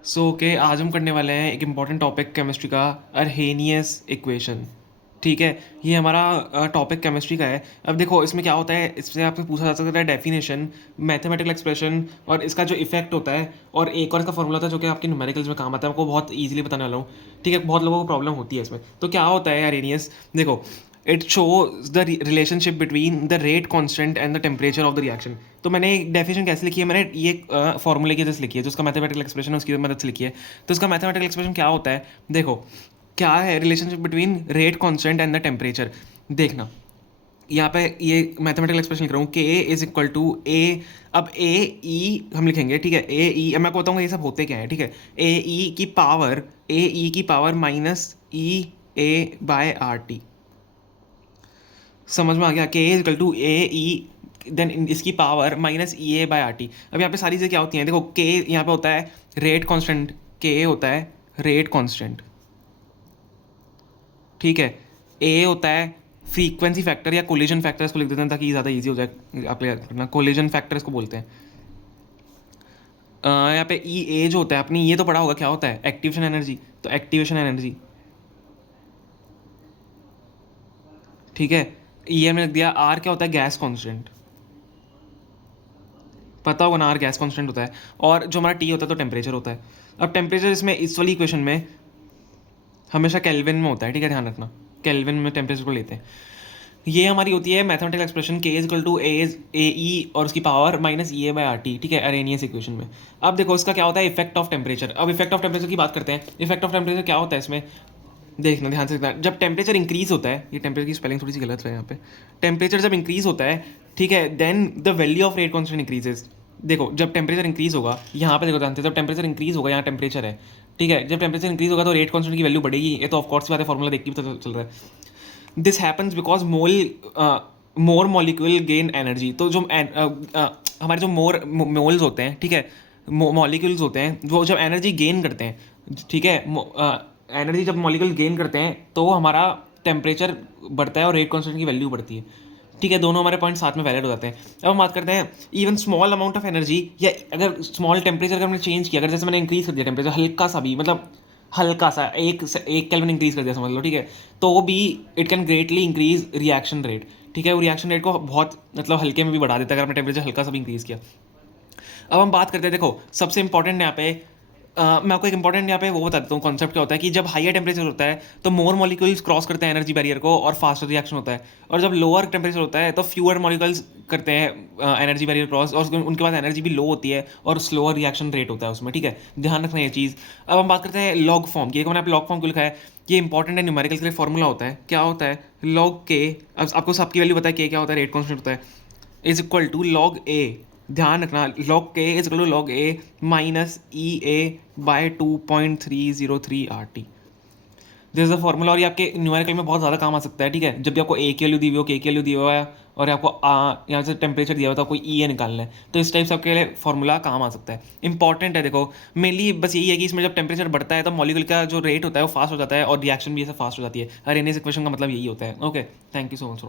Okay, आज हम करने वाले हैं एक इम्पॉर्टेंट टॉपिक केमिस्ट्री का, अर्हेनियस इक्वेशन। ठीक है, ये हमारा टॉपिक केमिस्ट्री का है। अब देखो इसमें क्या होता है, इससे आपसे पूछा जा सकता है डेफिनेशन, मैथमेटिकल एक्सप्रेशन और इसका जो इफेक्ट होता है, और एक और इसका फॉर्मूला होता है जो कि आपके न्यूमेरिकल्स में काम आता है। आपको बहुत ईजिली बताने वाला हूँ। ठीक है, बहुत लोगों को प्रॉब्लम होती है इसमें। तो क्या होता है अर्हेनियस, देखो, it shows the relationship between the rate constant and the temperature of the reaction. तो मैंने एक डेफिनेशन कैसे लिखी है, मैंने ये फॉर्मूले की वजह से लिखी है, जो उसका मैथमेटिकल एक्सप्रेशन है उसकी मदद से लिखी है। तो इसका मैथमेटिकल एक्सप्रेशन क्या होता है, देखो क्या है relationship between rate constant and the temperature. देखना यहाँ पे ये मैथमेटिकल एक्सप्रेशन लिख रहा हूँ, के इज इक्वल टू ए। अब ए ई हम लिखेंगे, ठीक है, ए ई, अब मैं आपको बताऊँगा ये सब होते क्या है। ठीक है, ए ई की power minus E A by R T. समझ में आ गया, K is equal to A E then इसकी power minus E A by R T. अब यहाँ पे सारी चीज़ें क्या होती हैं, देखो के यहाँ पे होता है रेट कांस्टेंट, के होता है रेट कांस्टेंट, ठीक है। ए होता है फ्रीक्वेंसी फैक्टर या कोलिजन फैक्टर, इसको लिख देते हैं ताकि ज़्यादा इजी हो जाए आप क्लियर करना। कोलिजन फैक्टर इसको बोलते हैं। यहाँ पे ई ए जो होता है, अपनी ये तो पढ़ा होगा क्या होता है, एक्टिवेशन एनर्जी। तो एक्टिवेशन एनर्जी, ठीक है। ई हमने लिख दिया। आर क्या होता है, गैस कॉन्स्टेंट, पता होगा ना, आर गैस कांस्टेंट होता है। और जो हमारा टी होता है तो टेम्परेचर होता है। अब टेम्परेचर इसमें इस वाली इक्वेशन में हमेशा केल्विन में होता है, ठीक है, ध्यान रखना, केल्विन में टेम्परेचर को लेते हैं। ये हमारी होती है मैथमेटिकल एक्सप्रेशन, के इज इक्वल टू ए ई और उसकी power minus E A by R T, ठीक है, अरेनियस इक्वेशन में। अब देखो इसका क्या होता है, इफेक्ट ऑफ टेम्परेचर। अब इफेक्ट ऑफ टेम्परेचर की बात करते हैं। इफेक्ट ऑफ टेम्परेचर क्या होता है इसमें, देखना ध्यान से देखना। जब टेम्परेचर इंक्रीज होता है, ये टेम्परेचर की स्पेलिंग थोड़ी सी गलत है यहाँ पे, टेम्परेचर जब इंक्रीज होता है, ठीक है, then the value of rate constant increases. देखो जब टेम्परेचर इंक्रीज होगा, यहाँ पे देखो ध्यान से, जब टेम्परेचर इंक्रीज होगा, यहाँ टेम्परेचर है, ठीक है, जब टेम्परेचर इंक्रीज होगा तो रेट कॉन्स्टेंट की वैल्यू बढ़ेगी। ये तो ऑफकोर्स की बात है, फॉर्मूला देख के भी पता चल रहा है। This happens because more molecule gain energy. तो जो हमारे जो मोल्स होते हैं, ठीक है, मॉलिक्यूल्स होते हैं, वो जब एनर्जी गेन करते हैं, ठीक है, एनर्जी जब मॉलिक्यूल गेन करते हैं तो हमारा टेम्परेचर बढ़ता है और रेट कांस्टेंट की वैल्यू बढ़ती है। ठीक है, दोनों हमारे पॉइंट साथ में वैलिड हो जाते हैं। अब हम बात करते हैं even small amount of energy, या अगर स्मॉल टेम्परेचर अगर हमने चेंज किया, अगर जैसे मैंने इंक्रीज कर दिया टेम्परेचर हल्का सा भी, मतलब हल्का सा एक केल्विन इंक्रीज कर दिया समझ लो, ठीक है, तो भी it can greatly increase reaction rate. ठीक है, वो रिएक्शन रेट को बहुत मतलब हल्के में भी बढ़ा देता है अगर आपने टेम्परेचर हल्का सा भी इंक्रीज किया। अब हम बात करते हैं, देखो सबसे इंपॉर्टेंट यहाँ पे मैं आपको एक इंपॉर्टेंट यहाँ पे वो बता देता हूँ कॉन्सेप्ट क्या होता है, कि जब हायर टेम्परेचर होता है तो मोर मॉलिक्यूल्स क्रॉस करते हैं एनर्जी बैरियर को और फास्टर रिएक्शन होता है। और जब लोअर टेम्परेचर होता है तो फ्यूअर मॉलिक्यूल्स करते हैं एनर्जी बैरियर क्रॉस, और उनके पास एनर्जी भी लो होती है और स्लोअर रिएक्शन रेट होता है उसमें। ठीक है, ध्यान रखना ये चीज़। अब हम बात करते हैं लॉग फॉर्म की। एक मैंने लॉग फॉर्म को लिखा है, ये इंपॉर्टेंट है, न्यूमेरिकल के लिए फॉर्मूला होता है। क्या होता है, लॉग के, अब आपको सबकी वैल्यू पता है, के क्या होता है, रेट कॉन्स्टेंट होता है, is equal to log A, ध्यान रखना, log K is equal to log A minus E A by 2.303 R T. This is the formula, और ये आपके न्यूमेरिकल में बहुत ज़्यादा काम आ सकता है। ठीक है, जब भी आपको ए की वैल्यू दी हुई हो, के की वैल्यू दी हुआ है, और आपको यहाँ से टेम्परेचर दिया हुआ था, कोई ई ए निकालना है, तो इस टाइप से आपके लिए फॉर्मूला काम आ सकता है। इंपॉर्टेंट है, देखो मेनली बस यही है कि इसमें जब टेम्परेचर बढ़ता है तो मॉलिक्यूल का जो रेट होता है वो फास्ट हो जाता है और रिएक्शन भी ऐसे फास्ट हो जाती है। अर्हेनियस इक्वेशन का मतलब यही होता है। Okay, thank you so much.